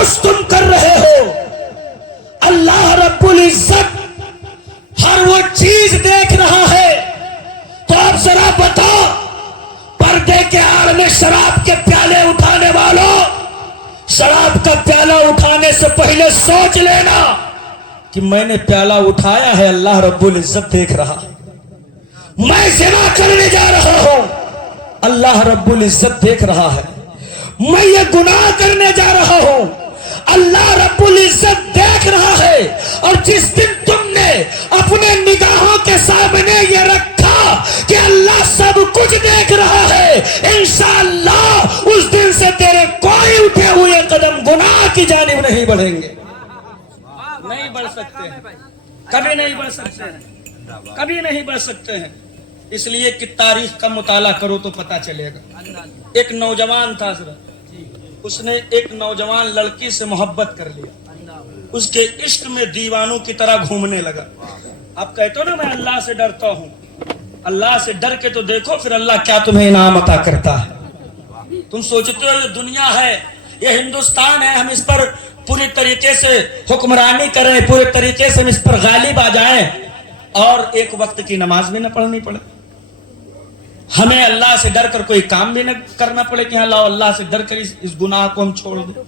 کچھ تم کر رہے ہو، اللہ رب العزت ہر وہ چیز دیکھ رہا ہے۔ تو آپ ذرا بتاؤ، پردے کے آڑ میں شراب کے پیالے اٹھانے والوں، شراب کا پیالہ اٹھانے سے پہلے سوچ لینا کہ میں نے پیالہ اٹھایا ہے، اللہ رب العزت دیکھ رہا۔ میں زنا کرنے جا رہا ہوں، اللہ رب العزت دیکھ رہا ہے۔ میں یہ گناہ کرنے جا رہا ہوں، اللہ رب العزت دیکھ رہا ہے۔ اور جس دن تم نے اپنے نگاہوں کے سامنے یہ رکھا کہ اللہ سب کچھ دیکھ رہا ہے، انشاءاللہ اس دن سے تیرے کوئی اٹھے ہوئے قدم گناہ کی جانب نہیں بڑھیں گے، نہیں بڑھ سکتے ہیں، کبھی نہیں بڑھ سکتے ہیں، کبھی نہیں بڑھ سکتے ہیں۔ اس لیے کہ تاریخ کا مطالعہ کرو تو پتا چلے گا۔ ایک نوجوان تھا حضرت، اس نے ایک نوجوان لڑکی سے محبت کر لیا، اس کے عشق میں دیوانوں کی طرح گھومنے لگا۔ آپ کہتے ہو نا میں اللہ سے ڈرتا ہوں، اللہ سے ڈر کے تو دیکھو پھر اللہ کیا تمہیں انعام عطا کرتا ہے۔ تم سوچتے ہو یہ دنیا ہے، یہ ہندوستان ہے، ہم اس پر پوری طریقے سے حکمرانی کریں، پورے طریقے سے ہم اس پر غالب آ جائیں اور ایک وقت کی نماز بھی نہ پڑھنی پڑے، ہمیں اللہ سے ڈر کر کوئی کام بھی نہ کرنا پڑے کہ اللہ سے ڈر کر اس گناہ کو ہم چھوڑ دیں۔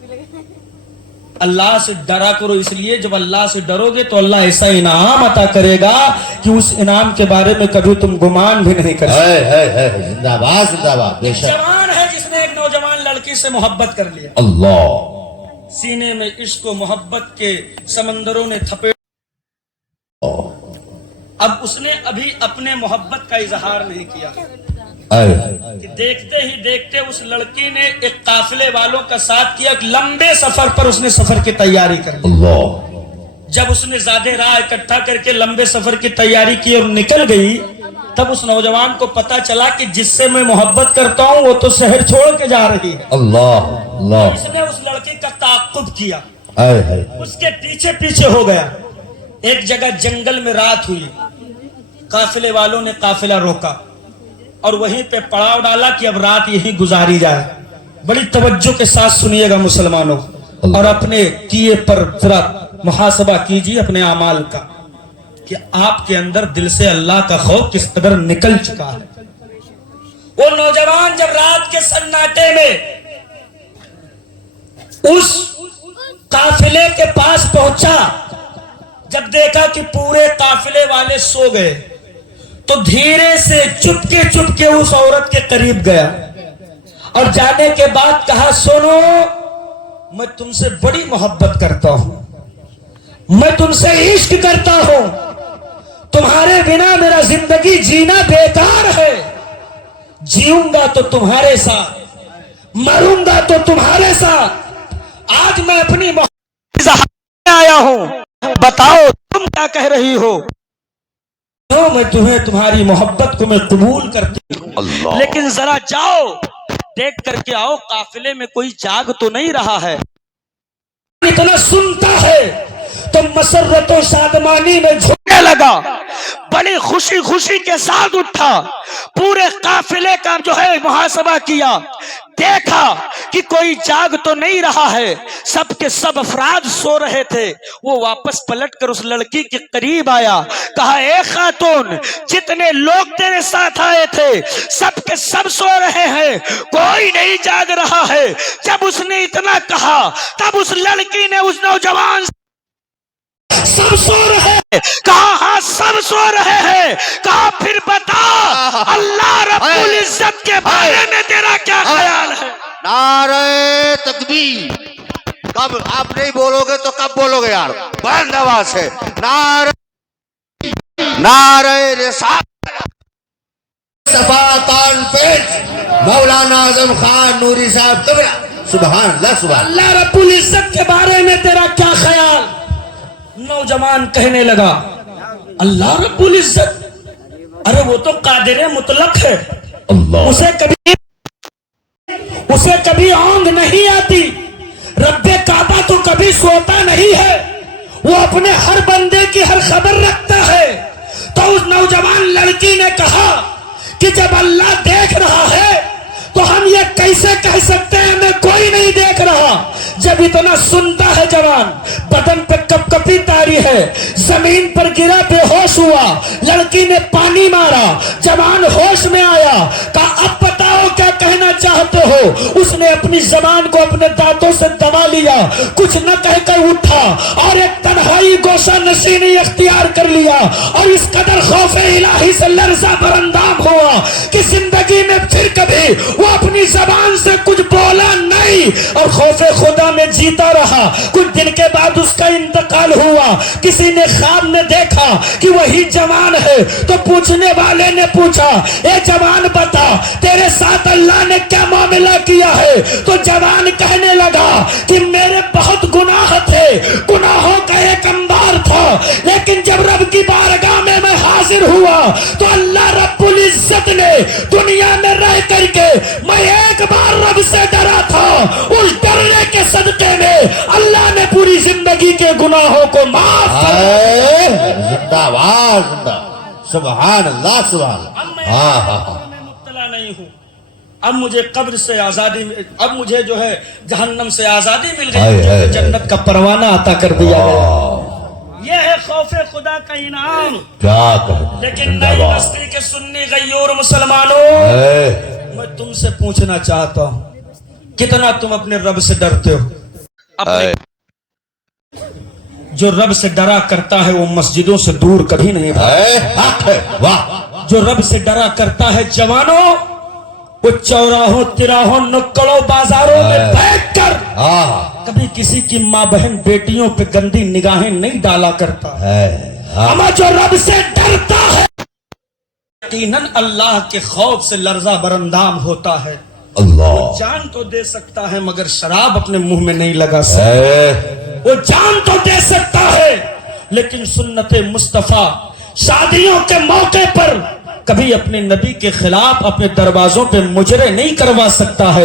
اللہ سے ڈرا کرو، اس لیے جب اللہ سے ڈرو گے تو اللہ ایسا انعام عطا کرے گا کہ اس انعام کے بارے میں کبھی تم گمان بھی نہیں کر سکتے۔ زندہ باد زندہ باد۔ بے شک جوان ہے جس نے ایک نوجوان لڑکی سے محبت کر لیا، اللہ، سینے میں عشق و محبت کے سمندروں نے تھپے، اب اس نے ابھی اپنے محبت کا اظہار نہیں کیا کہ دیکھتے ہی دیکھتے اس لڑکی نے ایک قافلے والوں کا ساتھ کیا، ایک لمبے سفر پر اس نے سفر کی تیاری کر لی۔ جب اس نے زیادہ راہ اکٹھا کر کے لمبے سفر کی تیاری کی اور نکل گئی، تب اس نوجوان کو پتا چلا کہ جس سے میں محبت کرتا ہوں وہ تو شہر چھوڑ کے جا رہی ہے۔ اللہ، اس نے اس لڑکی کا تعاقب کیا، اس کے پیچھے پیچھے ہو گیا۔ ایک جگہ جنگل میں رات ہوئی، قافلے والوں نے قافلہ روکا اور وہیں پہ پڑاؤ ڈالا کہ اب رات یہیں گزاری جائے۔ بڑی توجہ کے ساتھ سنیے گا مسلمانوں، اور اپنے کیے پر ذرا محاسبہ کیجیے اپنے اعمال کا کہ آپ کے اندر دل سے اللہ کا خوف کس قدر نکل چکا ہے۔ وہ نوجوان جب رات کے سناٹے میں اس قافلے کے پاس پہنچا، جب دیکھا کہ پورے قافلے والے سو گئے تو دھیرے سے چپ کے اس عورت کے قریب گیا اور جانے کے بعد کہا، سنو میں تم سے بڑی محبت کرتا ہوں، میں تم سے عشق کرتا ہوں، تمہارے بنا میرا زندگی جینا بیکار ہے، جیوں گا تو تمہارے ساتھ، مروں گا تو تمہارے ساتھ، آج میں اپنی محبت میں آیا ہوں، بتاؤ تم کیا کہہ رہی ہو؟ میں تمہیں تمہاری محبت کو میں قبول کرتی ہوں، لیکن ذرا جاؤ دیکھ کر کے آؤ قافلے میں کوئی جاگ تو نہیں رہا ہے۔ اتنا سنتا ہے تو مسرت و شادمانی میں جھکنے لگا، بڑی خوشی کے ساتھ اٹھا، پورے قافلے کا جو ہے محاسبہ کیا، دیکھا کہ کوئی جاگ تو نہیں رہا ہے، سب کے سب افراد سو رہے تھے۔ وہ واپس پلٹ کر اس لڑکی کے قریب آیا، کہا، اے خاتون، جتنے لوگ تیرے ساتھ آئے تھے سب کے سب سو رہے ہیں، کوئی نہیں جاگ رہا ہے۔ جب اس نے اتنا کہا تب اس لڑکی نے اس نوجوان سب سو رہے ہیں کہا، ہاں سب سو رہے ہیں، کہا پھر بتا اللہ رب العزت کے بارے میں تیرا کیا خیال ہے؟ نعرہ تکبیر۔ کب آپ نہیں بولو گے تو کب بولو گے یار؟ بلند آواز سے نعرہ رسالت۔ صفا کانفرنس مولانا اعظم خان نوری صاحب تبرا، سبحان اللہ، سبحان اللہ رب العزت کے بارے میں تیرا کیا خیال؟ نوجوان کہنے لگا، اللہ رب العزت، ارے وہ تو قادر مطلق ہے، اسے کبھی اونگ نہیں آتی، رب کعبہ تو کبھی سوتا نہیں ہے، وہ اپنے ہر بندے کی ہر خبر رکھتا ہے۔ تو اس نوجوان لڑکی نے کہا کہ جب اللہ دیکھ رہا ہے تو ہم یہ کیسے کہہ سکتے ہیں میں کوئی نہیں دیکھ رہا؟ जब इतना सुनता है जवान, बदन पे कपकपी तारी है, जमीन पर गिरा बेहोश हुआ, लड़की ने पानी मारा, जवान होश में आया, कहा अब बताओ क्या कहना चाहते हो। उसने अपनी जबान को अपने दांतों से दबा लिया, कुछ न कहकर उठा और एक तन्हाई गोशा नशीनी अख्तियार कर लिया और इस कदर खौफे इलाही से लर्जा बरंदाम हुआ कि जिंदगी में फिर कभी वो अपनी जबान से कुछ बोला नहीं और खौफे खुदा में जीता रहा। कुछ दिन के बाद उसका इंतकाल हुआ। किसी ने ख्वाब में देखा कि वही जवान है, तो पूछने वाले ने पूछा, ए जवान बता तेरे साथ अल्लाह ने क्या मामला किया है। तो जवान कहने लगा कि मेरे बहुत गुनाह थे, गुनाहों का एक अंबार था, लेकिन जब रब की बारगाह में मैं हाजिर हुआ तो अल्लाह रब्बुल इज्जत ने दुनिया में रह करके मैं एक बार रब से डरा था, उस डरने के सदके में अल्लाह ने पूरी जिंदगी के गुनाहों को माफ कर जिंदाबाद जिंदाबाद, सुभान अल्लाह सुभान अल्लाह। हाँ हाँ हाँ, मैं मुब्तला नहीं हूँ। अब मुझे कब्र से आजादी, अब मुझे जो है जहन्नम से आजादी मिल गई, मुझे जन्नत का परवाना अता कर दिया गया। यह है खौफे खुदा का इनाम। क्या कहें। लेकिन नई बस्ती के सुन्नी गैयूर मुसलमानों, मैं तुमसे पूछना चाहता हूँ, कितना तुम अपने रब से डरते हो। अपने जो रब से डरा करता है वो मस्जिदों से दूर कभी नहीं भागता। वाह, जो रब से डरा करता है जवानों, वो चौराहों तिराहों नुक्कड़ों बाजारों में बैठकर कभी किसी की माँ बहन बेटियों पे गंदी निगाहें नहीं डाला करता है। हमारा जो रब से डरता है यकीनन अल्लाह के खौफ से लर्जा बरंदाम होता है। अल्लाह वो जान तो दे सकता है मगर शराब अपने मुंह में नहीं लगा सकता। वो जान तो दे सकता है लेकिन सुन्नते मुस्तफा शादियों के मौके पर कभी अपने नबी के खिलाफ अपने दरवाजों पे मुजरे नहीं करवा सकता है,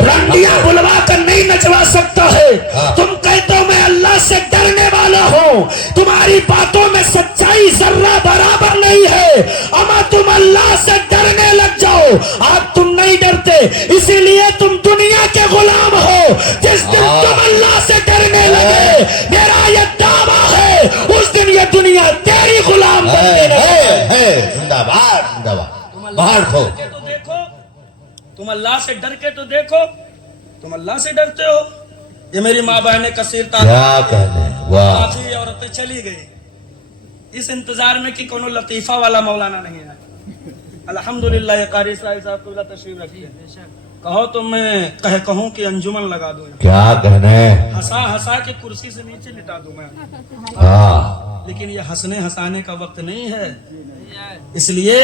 रंडियां बुलवा कर नहीं नचवा सकता है। तुम कहते हो मैं अल्लाह से डरने वाला हूँ, तुम्हारी बातों में सच्चाई जर्रा बराबर नहीं है। अमा तुम अल्लाह से डरने लग जाओ, आज तुम नहीं डरते इसीलिए तुम दुनिया के गुलाम हो। जिस दिन तुम अल्लाह से डरने लगे, मेरा यह दावा है उस दिन ये दुनिया तेरी गुलाम बनने लगे। जिंदाबाद बाहर खो। तो देखो, तुम अल्लाह से डर के तो देखो, तुम अल्लाह से डरते हो। ये मेरी माँ बहने कसीर क्या कहने। वाह, काफी औरतें चली गई इस इंतजार में कि कोनो लतीफा वाला मौलाना नहीं है। अल्हम्दुलिल्लाह कारी साहिब साहब को तशरीफ रखिए। कहो तो मैं कहूँ कि अंजुमन लगा दूं, क्या कहने। हंसा हंसा के कुर्सी से नीचे लिटा दूं मैं। लेकिन ये हंसने हंसाने का वक्त नहीं है, इसलिए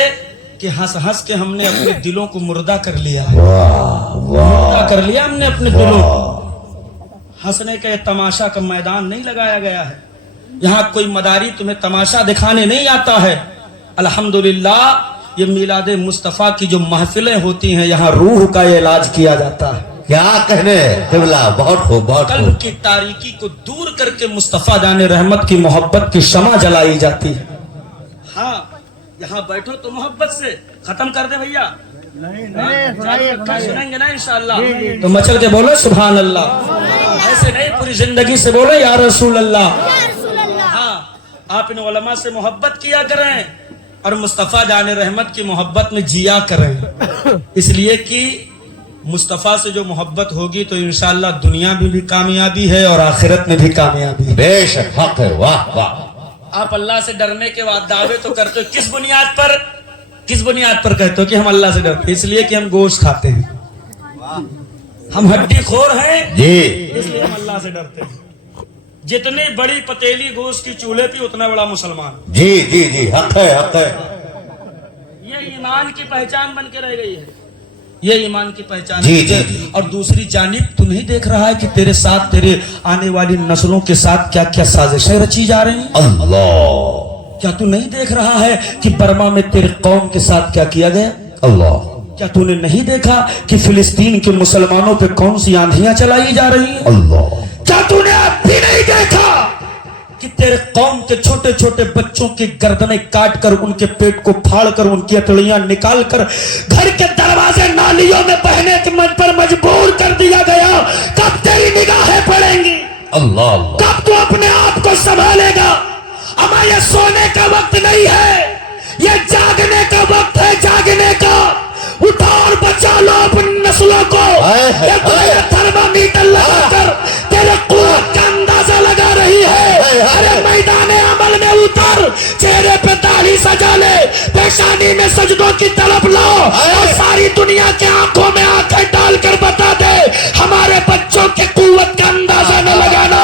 कि हंस हंस के हमने अपने दिलों को मुर्दा कर लिया है। मुर्दा कर लिया हमने अपने दिलों को। हंसने का तमाशा का मैदान नहीं लगाया गया है। यहाँ कोई मदारी तुम्हें तमाशा दिखाने नहीं आता है। अल्हम्दुलिल्लाह ये मिलादे मुस्तफा की जो महफिलें होती हैं, यहाँ रूह का इलाज किया जाता है। क्या कहने क़िबला, बहुत खूब बहुत खूब। कल्ब की तारीकी को दूर करके मुस्तफा जाने रहमत की मोहब्बत की शमा जलाई जाती है। हाँ, यहाँ बैठो तो मोहब्बत से खत्म कर दे भैया। सुनेंगे ना इंशाअल्लाह, तो मचल के बोलो सुभान अल्लाह। ऐसे नहीं, पूरी जिंदगी से बोलो या रसूल अल्लाह। हाँ, आप इन उलमा से मोहब्बत किया करें और मुस्तफा जाने रहमत की मोहब्बत में जिया करें, इसलिए कि मुस्तफा से जो मोहब्बत होगी तो इंशाअल्लाह दुनिया में भी कामयाबी है और आखिरत में भी कामयाबी है। बेशक हक है। वाह वाह। आप अल्लाह से डरने के बाद दावे तो करते हो, किस बुनियाद पर, किस बुनियाद पर कहते हो कि हम अल्लाह से डरते? इसलिए कि हम गोश्त खाते हैं, हम हड्डी खोर हैं जी, इसलिए हम अल्लाह से डरते हैं। जितनी बड़ी पतेली गोश्त की चूल्हे पे उतना बड़ा मुसलमान। जी जी जी, हक है हक है। ये ईमान की पहचान बन के रह गई है, ये ईमान की पहचान जी, है। जी, जी। और दूसरी जानिब तू नहीं देख रहा है कि तेरे साथ, तेरे आने वाली नस्लों के साथ क्या क्या साजिशें रची जा रही हैं? अल्लाह। क्या तू नहीं देख रहा है कि बर्मा में तेरे कौम के साथ क्या किया गया? अल्लाह। क्या तूने नहीं देखा कि फिलिस्तीन के मुसलमानों पे कौन सी आंधियां चलाई जा रही हैं? अल्लाह। क्या तूने अब भी नहीं देखा कि तेरे कौम के छोटे छोटे बच्चों की गर्दनें काट कर, उनके पेट को फाड़ कर, उनकी अतड़ियां निकाल कर घर के दरवाजे ना नालियों में बहने के मन पर मजबूर कर दिया गया, कब तेरी निगाहें पड़ेंगी? अल्लाह अल्लाह। कब तू अपने आप को संभालेगा? अमा ये सोने का वक्त नहीं है, ये जागने का वक्त है, जागने का। उठो और बचा लो अपनी नस्लों को। ये तुम्हें थर्मामीटर लगाकर तेरे कुव्वत का अंदाजा लगा रही है। अरे मैदाने अमल में उतर, चेहरे पे दाढ़ी सजा ले, पेशानी में सजदों की तड़प लो और सारी दुनिया के आंखों में आंखें डालकर बता दे हमारे बच्चों के कुव्वत का अंदाजा न लगाना।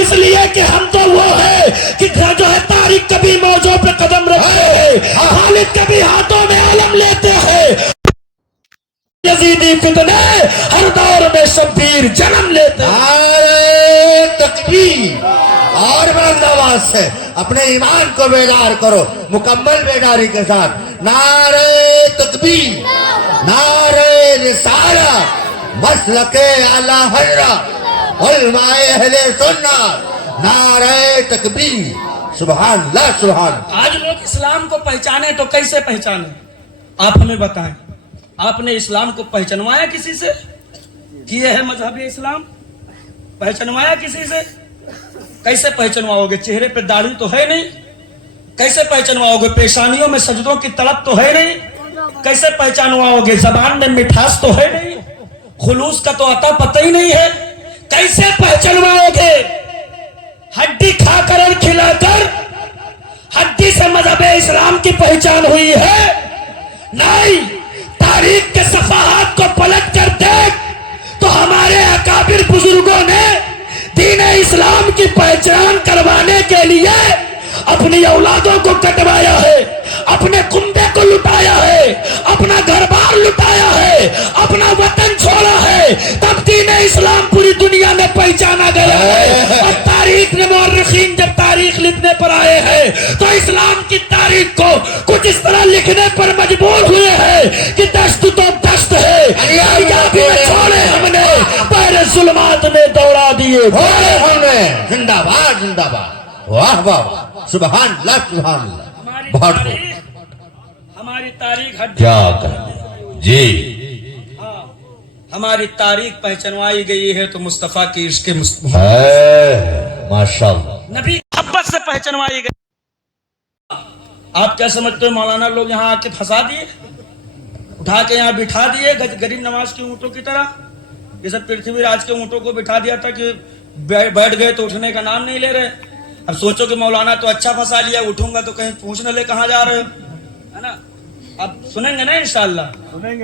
इसलिए कि हम तो वो है कि जो है तारीख कभी मौजों पे कदम रखते हैं, खालिद कभी हाथों में आलम लेते हैं, यजीदी फितने हर दौर में शब्बीर जन्म लेते हैं। नारे तकबीर और बुलंद आवाज से अपने ईमान को बेदार करो मुकम्मल बेदारी के साथ। नारे तकबीर, नारे रिसालत, मसलके आला हजरत, उलमाए अहले सुन्नत, नारे तकबीर, सुभान अल्लाह सुभान। आज लोग इस्लाम को पहचाने तो कैसे पहचाने? आप हमें बताएं। आपने इस्लाम को पहचानवाया किसी से कि यह है मजहब इस्लाम? पहचानवाया किसी से? कैसे पहचानवाओगे? चेहरे पे दाढ़ी तो है नहीं, कैसे पहचानवाओगे? पेशानियों में सजदों की तड़प तो है नहीं, कैसे पहचानवाओगे? जबान में मिठास तो है नहीं, खुलूस का तो अता पता ही नहीं है, कैसे पहचानवाओगे? हड्डी खाकर और खिलाकर हड्डी से मजहब इस्लाम की पहचान हुई है? नहीं। तारीख के सफाहात को पलट कर देख तो हमारे अकाबिर बुजुर्गों ने दीन इस्लाम की पहचान करवाने के लिए अपनी औलादों को कटवाया है, अपने कुंबे को लुटाया है, अपना घर बार लुटाया है, अपना वतन छोड़ा है, तब दीन इस्लाम पूरी दुनिया में पहचाना गया है। और तारीख ने मुअर्रिखीन जब तारीख लिखने पर आए हैं तो इस्लाम की तारीख को कुछ इस तरह लिखने पर मजबूर हुए हैं कि दश्त तो दश्त है, भी छोड़े हमने, पैर जुल्मात में दौड़ा दिए हमने। जिंदाबाद जिंदाबाद, वाह वाह, सुभान अल्लाह सुभान अल्लाह। बहुत हमारी तारीख क्या कर जी, हाँ, हमारी तारीख पहचानवाई गई है तो मुस्तफा की इश्क माशाअल्लाह नबी मोहब्बत से पहचानवाई गई। आप क्या समझते हो मौलाना लोग यहाँ आके फंसा दिए, उठा के यहाँ बिठा दिए गरीब नवाज के ऊँटों की तरह? ये सब पृथ्वीराज के ऊँटों को बिठा दिया था कि बैठ गए तो उठने का नाम नहीं ले रहे। अब सोचो कि मौलाना तो अच्छा फंसा लिया, उठूंगा तो कहीं पूछ न ले कहाँ जा रहे हो, है ना? अब सुनेंगे ना इंशाल्लाह।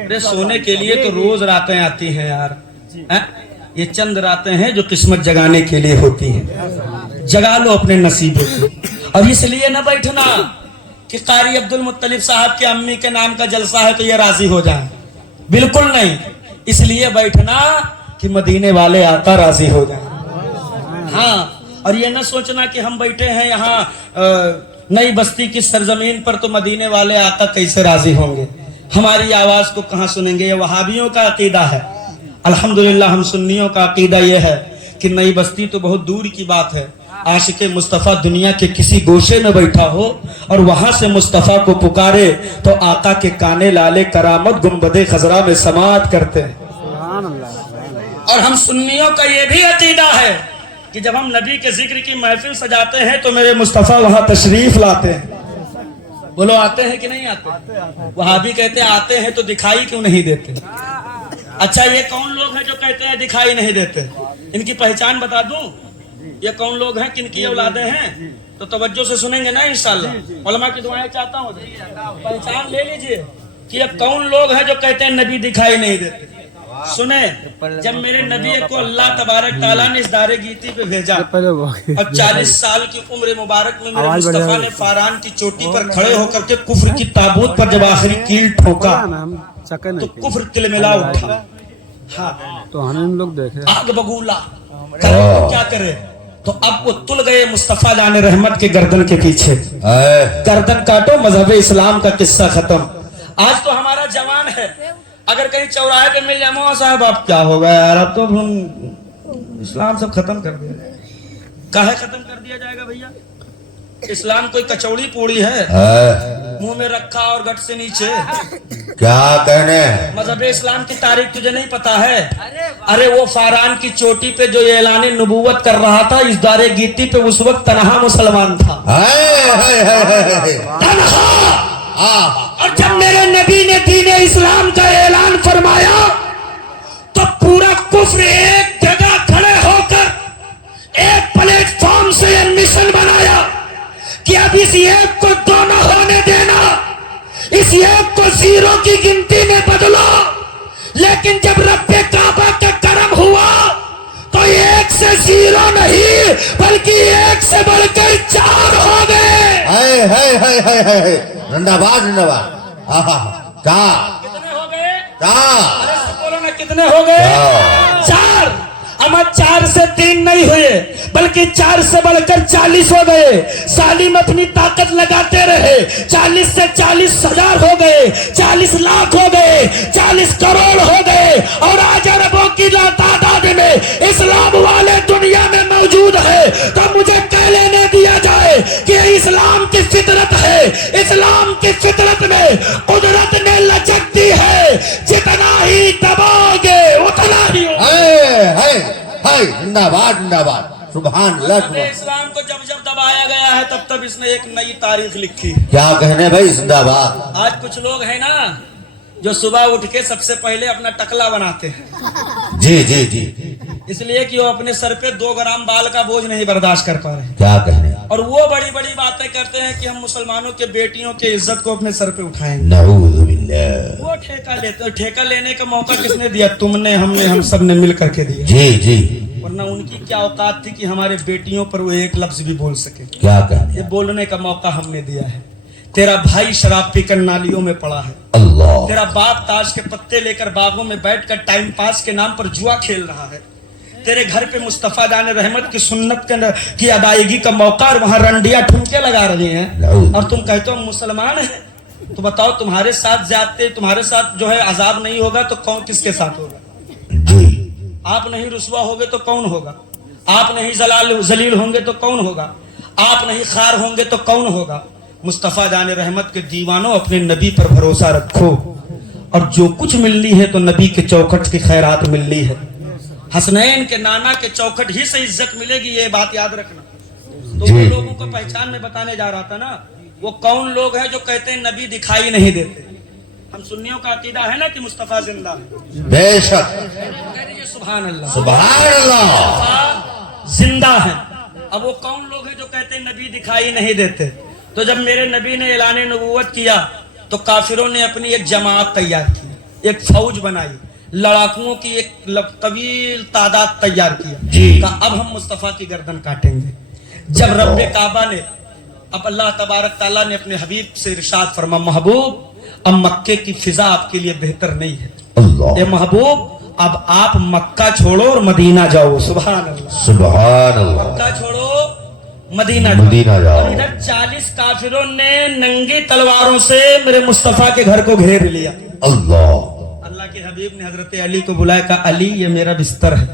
अरे सोने के लिए तो रोज रातें आती हैं यार, है? ये चंद रातें हैं जो किस्मत जगाने के लिए होती हैं। जगा लो अपने नसीबों को। और इसलिए न बैठना कि कारी अब्दुल मुत्तलिब साहब की अम्मी के नाम का जलसा है तो ये राजी हो जाए, बिल्कुल नहीं। इसलिए बैठना कि मदीने वाले आका राजी हो जाए। हाँ, और ये न सोचना कि हम बैठे हैं यहाँ नई बस्ती की सरजमीन पर तो मदीने वाले आका कैसे राजी होंगे, हमारी आवाज को कहाँ सुनेंगे। ये वहाबियों का अकीदा है। अल्हम्दुलिल्लाह हम सुन्नियों का अकीदा ये है कि नई बस्ती तो बहुत दूर की बात है, आशिके मुस्तफा दुनिया के किसी गोशे में बैठा हो और वहां से मुस्तफा को पुकारे तो आका के काने लाले करामत गुंबदे खजरा में समाअत करते हैं। और हम सुन्नियों का ये भी अकीदा है कि जब हम नबी के जिक्र की महफिल सजाते हैं तो मेरे मुस्तफा वहां तशरीफ लाते हैं। बोलो आते हैं कि नहीं आते? वहाबी कहते हैं आते हैं तो दिखाई क्यों नहीं देते? अच्छा, ये कौन लोग हैं जो कहते हैं दिखाई नहीं देते? इनकी पहचान बता दूं? ये कौन लोग हैं, किनकी औलादे हैं? तो तवज्जो से सुनेंगे ना इंशाल्लाह। उलमा की दुआएं चाहता हूँ, पहचान ले लीजिए कि ये कौन लोग हैं जो कहते हैं नबी दिखाई नहीं देते। सुने, जब मेरे नबी को अल्लाह तबारक ताला ने इस दारे गीती पे भेजा और 40 साल की उम्र मुबारक में मेरे मुस्तफा ने फारान की चोटी पर खड़े होकर के कुफ्र की ताबूत पर जब आखिरी कील ठोका तो कुफ्र तिलमिला उठा। हाँ, तो हम लोग देखे आग बगूला करे तो क्या करे, तो अब वो तुल गए मुस्तफा जाने रहमत के गर्दन के पीछे। गर्दन काटो, मजहब इस्लाम का किस्सा खत्म। आज तो हमारा जवान है, अगर कहीं चौराहे पे मिल जाए साहब आप क्या होगा यार, अब तो हम इस्लाम सब खत्म कर दिया। काहे खत्म कर दिया जाएगा भैया? इस्लाम कोई कचौड़ी पूड़ी है? मुंह में रखा और गट से नीचे। क्या कहने मजहब इस्लाम की तारीख तुझे नहीं पता है? अरे वो फारान की चोटी पे जो ये ऐलान नबूवत कर रहा था, इस दारे गीती पे उस वक्त तनहा मुसलमान था। तनहा। और जब मेरे नबी ने दीन इस्लाम का ऐलान फरमाया तो पूरा कुफ्र एक जगह खड़े होकर एक प्लेटफॉर्म से ये मिशन बनाया कि अब इस एक को दो न होने देना, इस एक को जीरो की गिनती में बदलो। लेकिन जब रब्बे काबा का करम हुआ तो एक से जीरो नहीं बल्कि एक से बढ़कर 4 हो गए। जिंदाबाद जिंदाबाद। क्या कितने हो गए? क्या अरे सब बोलो ना, कितने हो गए? 4। अमर 4 से 3 नहीं हुए बल्कि 4 से बढ़कर 40 हो गए। सालिम अपनी ताकत लगाते रहे, 40 से 40,000 हो गए, 40 लाख हो गए, 40 करोड़ हो गए और आज अरबों की तादाद में इस्लाम वाले दुनिया में मौजूद है। तो मुझे कह लेने दिया जाए कि इस्लाम की फितरत है, इस्लाम की फितरत में कुदरत ने लचक दी है, जितना ही दबाओगे उतना ही जिंदाबाद जिंदाबाद। सुभान अल्लाह। इस्लाम को जब जब दबाया गया है तब तब इसने एक नई तारीख लिखी। क्या कहने भाई, जिंदाबाद। आज कुछ लोग हैं ना जो सुबह उठ के सबसे पहले अपना टकला बनाते हैं, जी जी जी। इसलिए कि वो अपने सर पे 2 ग्राम बाल का बोझ नहीं बर्दाश्त कर पा रहे हैं। क्या कहने, और वो बड़ी बड़ी बातें करते हैं कि हम मुसलमानों के बेटियों की इज्जत को अपने सर पे उठाएंगे। नऊज़ बिल्लाह। वो ठेका लेते, ठेका लेने का मौका किसने दिया? तुमने, हमने, हम सब ने मिल करके दिया। जी जी। वरना उनकी क्या औकात थी कि हमारे बेटियों पर वो एक लफ्ज भी बोल सके? क्या कहने, ये बोलने का मौका हमने दिया है। तेरा भाई शराब पीकर नालियों में पड़ा है, अल्लाह। तेरा बाप ताश के पत्ते लेकर बागों में बैठकर टाइम पास के नाम पर जुआ खेल रहा है, तेरे घर पे मुस्तफा जान रहमत की सुन्नत की अदायगी का मौका और वहां रंडिया ठुमके लगा रहे हैं और तुम कहते हो मुसलमान है। तो बताओ, तुम्हारे साथ जाते, तुम्हारे साथ जो है अजाब नहीं होगा तो कौन किसके साथ होगा? जी। आप नहीं रुसवा होगे तो कौन होगा? आप नहीं जलील होंगे तो कौन होगा? आप नहीं खार होंगे तो कौन होगा? मुस्तफा जान रहमत के दीवानों, अपने नबी पर भरोसा रखो और जो कुछ मिलनी है तो नबी के चौखट की खैरात मिलनी है। हसनैन के नाना के चौखट ही से इज्जत मिलेगी, ये बात याद रखना। तो वो लोगों को पहचान में बताने जा रहा था ना, वो कौन लोग हैं जो कहते हैं नबी दिखाई नहीं देते। हम सुन्नियों का अकीदा है ना कि मुस्तफा जिंदा है। बेशक। सुभान अल्लाह, सुभान अल्लाह। मुस्तफा जिंदा है। अब वो कौन लोग हैं जो कहते हैं नबी दिखाई नहीं देते? तो जब मेरे नबी ने ऐलान नबूवत किया तो काफिरों ने अपनी एक जमात तैयार की, एक फौज बनाई, लड़ाकुओं की एक तवील तादाद तैयार किया। अब हम मुस्तफा की गर्दन काटेंगे। जब रब्बे काबा ने, अब अल्लाह तबारक ताला ने अपने हबीब से इरशाद फरमा, महबूब अब मक्के की फिजा आपके लिए बेहतर नहीं है। अल्लाह। ए महबूब, अब आप मक्का छोड़ो और मदीना जाओ। सुभान अल्लाह। सुभान अल्लाह। मक्का छोड़ो, मदीना जाओ। और इधर 40 काफिरों ने नंगी तलवारों से मेरे मुस्तफा के घर को घेर लिया। अल्लाह। अल्लाह के हबीब ने हजरत अली को बुलाया, कहा अली ये मेरा बिस्तर है,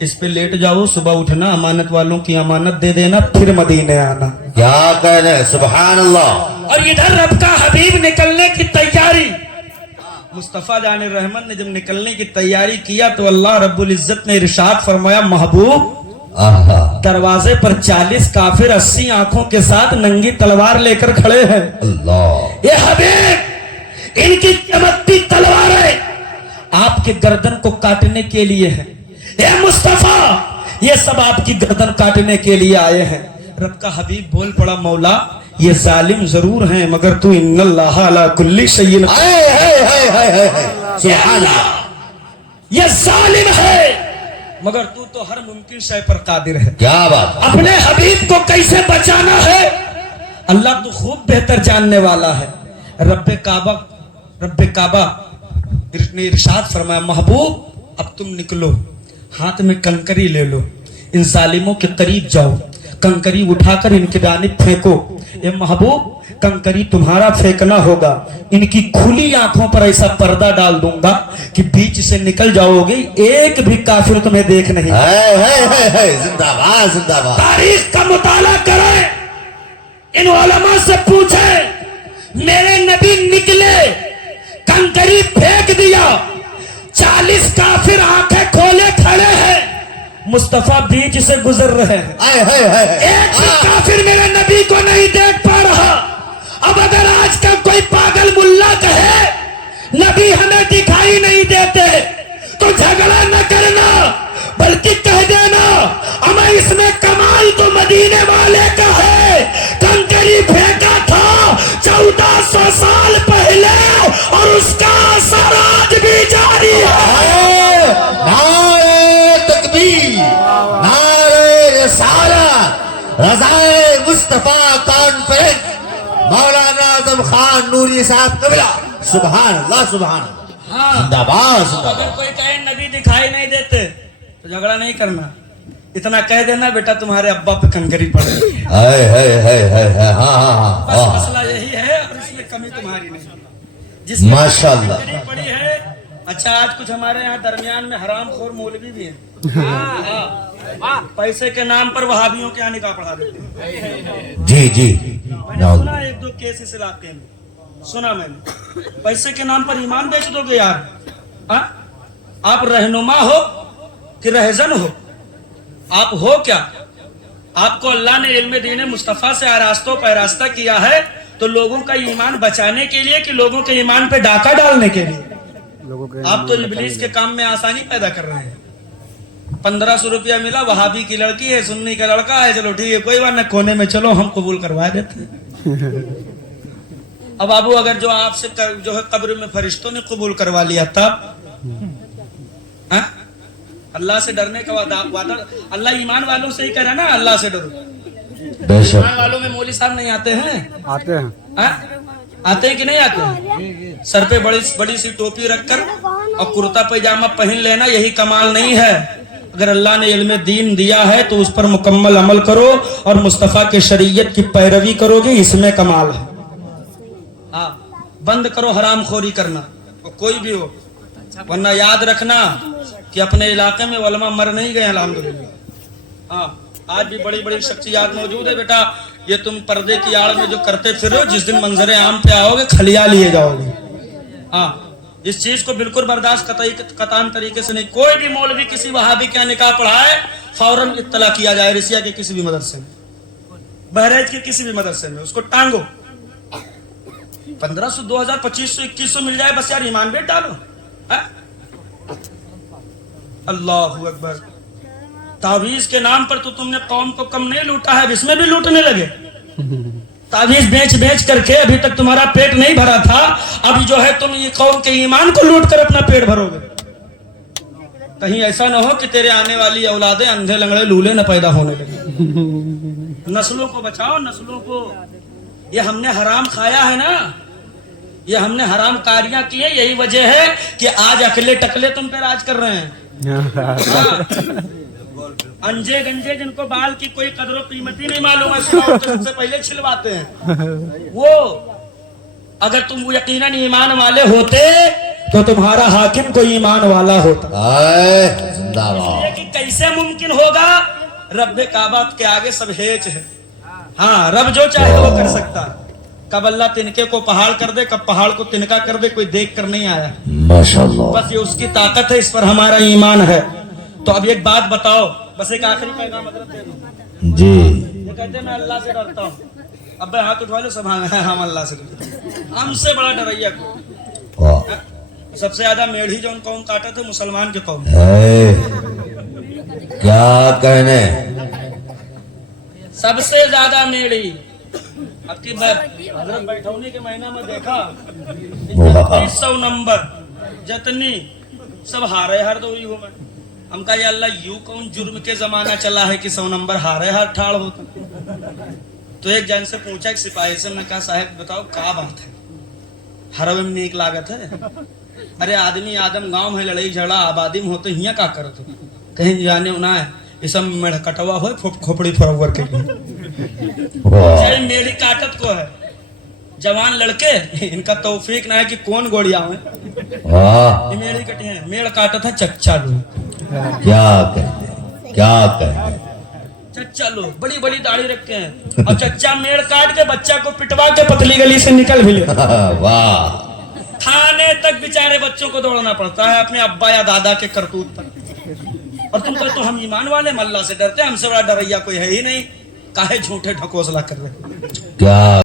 इस पे लेट जाओ, सुबह उठना, अमानत वालों की अमानत दे देना, फिर मदीने आना। क्या कह रहे, सुभान अल्लाह। और इधर रब का हबीब निकलने की तैयारी। मुस्तफा जान रहमत ने जब निकलने की तैयारी किया तो अल्लाह रब्बुल इज्जत ने इरशाद फरमाया, महबूब दरवाजे पर 40 काफिर 80 आंखों के साथ नंगी तलवार लेकर खड़े हैं। अल्लाह। ये हबीब, इनकी चमकती तलवारें आपके गर्दन को काटने के लिए है। ये मुस्तफा, ये सब आपकी गर्दन काटने के लिए आए हैं। रब का हबीब बोल पड़ा, मौला ये जालिम जरूर हैं मगर तू इन्नल्लाह अला कुल्ली शैइन, ये जालिम है मगर तू तो हर मुमकिन शय पर कादिर है। क्या बात। अपने हबीब को कैसे बचाना है अल्लाह तो खूब बेहतर जानने वाला है। रब्बे काबा ने इरशाद फरमाया, महबूब अब तुम निकलो, हाथ में कंकरी ले लो, इन जालिमों के करीब जाओ, कंकरी उठाकर इनके जानिब फेंको। ये महबूब, कंकरी तुम्हारा फेंकना होगा, इनकी खुली आंखों पर ऐसा पर्दा डाल दूंगा कि बीच से निकल जाओगे, एक भी काफिर तुम्हें देख नहीं। जिंदाबाद जिंदाबाद। तारीख का मुताला करें, इन उलमा से पूछे میرے نبی نکلے کنکری پھینک دیا 40 کافر آنکھیں کھولے کھڑے ہیں مصطفیٰ بیچ سے گزر رہے ہیں ہائے ہائے ہائے ایک بھی کافر میرے نبی کو نہیں دیکھ پا رہا اب اگر آج کا کوئی پاگل ملا کہے نبی ہمیں دکھائی نہیں دیتے تو جھگڑا نہ کرنا بلکہ کہہ دینا ہمیں اس میں کمال تو مدینے والے کا ہے کنکری پھینکا تھا 1400 سال پہلے اور اس کا اثر آج بھی جاری ہے نعرہ تکبیر نعرہ رسالت رضائے مصطفیٰ کانفرنس مولانا اعظم خان نوری صاحب قبلہ سبحان اللہ سبحان اللہ زندہ باد زندہ اگر باد کوئی کہے نبی دکھائی نہیں دیتے تو جھگڑا نہیں کرنا اتنا کہہ دینا بیٹا تمہارے ابا پہ کنکری پڑ گئی ہائے ہائے ہائے ہائے ہائے ہاں ہاں بس ہاں مسئلہ یہی ہے اور اس میں کمی تمہاری نہیں جس کی ماشاءاللہ کنکری پڑی ہے اچھا آج کچھ ہمارے یہاں درمیان میں حرام خور مولوی بھی ہیں ہاں پیسے کے نام پر وہابیوں کے یہاں نکاح پڑھا دیتے ہیں جی جی میں نے سنا ایک دو کیس اس علاقے میں سنا میں نے پیسے کے نام پر ایمان بیچ دو گے یار ہاں؟ آپ رہنما ہو کہ رہزن ہو آپ ہو کیا آپ کو اللہ نے علم دین مصطفیٰ سے آراستہ و پیراستہ کیا ہے تو لوگوں کا ایمان بچانے کے لیے کہ لوگوں کے ایمان پہ ڈاکہ ڈالنے کے لیے آپ تو ابلیس کے کام میں آسانی پیدا کر رہے ہیں 1500 روپیہ ملا وہابی کی لڑکی ہے سنی کا لڑکا ہے چلو ٹھیک ہے کوئی بات نہ کونے میں چلو ہم قبول کروا دیتے ہیں اب ابو اگر جو آپ سے جو ہے قبر میں فرشتوں نے قبول کروا لیا تب ہاں؟ اللہ سے ڈرنے کا وعدہ اللہ ایمان والوں سے ہی کہہ رہا نا اللہ سے ڈرو بے شک ایمان والوں میں مولوی صاحب نہیں آتے ہیں آتے ہیں ہاں؟ آتے ہیں کہ نہیں آتے ہیں سر پہ بڑی سی ٹوپی رکھ کر اور کرتا پائجامہ پہن لینا یہی کمال نہیں ہے اگر اللہ نے علم دین دیا ہے تو اس پر مکمل عمل کرو اور مصطفیٰ کے شریعت کی پیروی کرو گے اس میں کمال ہے ہاں بند کرو حرام خوری کرنا کوئی بھی ہو ورنہ یاد رکھنا کہ اپنے علاقے میں علماء مر نہیں گئے الحمدللہ ہاں آج بھی بڑی بڑی شخصیات موجود ہے بیٹا یہ تم پردے کی آڑ میں جو کرتے پھر ہو جس دن منظر عام پہ آؤ گے کھلیا لیے جاؤ گے ہاں اس چیز کو بالکل برداشت قطعاً طریقے سے نہیں کوئی بھی مولوی کسی وہابی کے نکاح پڑھائے فوراً اطلاع کیا جائے رسیا کے کسی بھی مدرسے میں بہریج کے کسی بھی مدرسے میں اس کو ٹانگو 1500 2000 2500 2100 مل جائے بس یار ایمان بیٹ ڈالو اللہ اکبر تعویذ کے نام پر تو تم نے قوم کو کم نہیں لوٹا ہے اس میں بھی لوٹنے لگے تعویذ بیچ بیچ کر کے ابھی تک تمہارا پیٹ نہیں بھرا تھا ابھی جو ہے تم یہ قوم کے ایمان کو لوٹ کر اپنا پیٹ بھرو گے کہیں ایسا نہ ہو کہ تیرے آنے والی اولادیں اندھے لنگڑے لولے نہ پیدا ہونے لگے نسلوں کو بچاؤ نسلوں کو یہ ہم نے حرام کھایا ہے نا یہ ہم نے حرام کاریاں کی ہیں یہی وجہ ہے کہ آج اکلے ٹکلے تم پہ راج کر رہے ہیں انجے گنجے جن کو بال کی کوئی قدر و قیمت ہی نہیں معلوم ہے سب سے پہلے چھلواتے ہیں وہ اگر تم یقیناً ایمان والے ہوتے تو تمہارا حاکم کو ایمان والا ہوتا زندہ باد کہ کیسے ممکن ہوگا رب کعبہ کے آگے سب ہیچ ہے ہاں رب جو چاہے وہ کر سکتا کب اللہ تنکے کو پہاڑ کر دے کب پہاڑ کو تنکا کر دے کوئی دیکھ کر نہیں آیا ماشاءاللہ بس یہ اس کی طاقت ہے اس پر ہمارا ایمان ہے تو اب ایک بات بتاؤ بس ایک آخری پیغام حضرت دے دوں جی یہ کہتے ہیں میں اللہ سے ڈرتا ہوں اب بھائی ہاتھ اٹھوا لو سب ہم اللہ سے ڈرتے ہیں ہم سے بڑا ڈریا کو واہ سب سے زیادہ میڑھی جو ان قوم کاٹا تھا مسلمان کے قوم کیا کہنے سب سے زیادہ میڑھی اب کی حضرت بیٹھونی کے مہینہ میں دیکھا 300 نمبر جتنی سب ہارے ہر دوئی ہوں میں ہم کہا یا اللہ یوں کون جرم کے زمانہ چلا ہے کہ 100 نمبر ہارے ہر ٹھاڑ ہوتا تو ایک جن سے پوچھا ایک سپاہی سے میں کہا صاحب بتاؤ کیا بات ہے حرم میں ایک لاگت ہے ارے آدمی آدم گاؤں میں لڑائی جھڑا آبادی میں ہوتے ہیاں کا کرتے کہیں جانے ہونا ہے یہ سب میڑ کٹوا ہوئے کھوپڑی فروور کے لیے میری کاٹت کو ہے جوان لڑکے ان کا توفیق نہ ہے کہ کون گوڑیا ہوئے یہ میڑی کٹی ہیں میڑ کاٹت ہے چچا لو کیا کہتے चच्चा लोग बड़ी बड़ी दाढ़ी रखे हैं और चच्चा मेड़ काट के बच्चा को पिटवा के पतली गली से निकल भी ले वाह थाने तक बेचारे बच्चों को दौड़ना पड़ता है अपने अब्बा या दादा के करतूत पर। और तुम कहते तो हम ईमान वाले मल्ला से डरते हैं, हमसे बड़ा डरैया कोई है ही नहीं, काहे झूठे ढकोसला कर रहे। क्या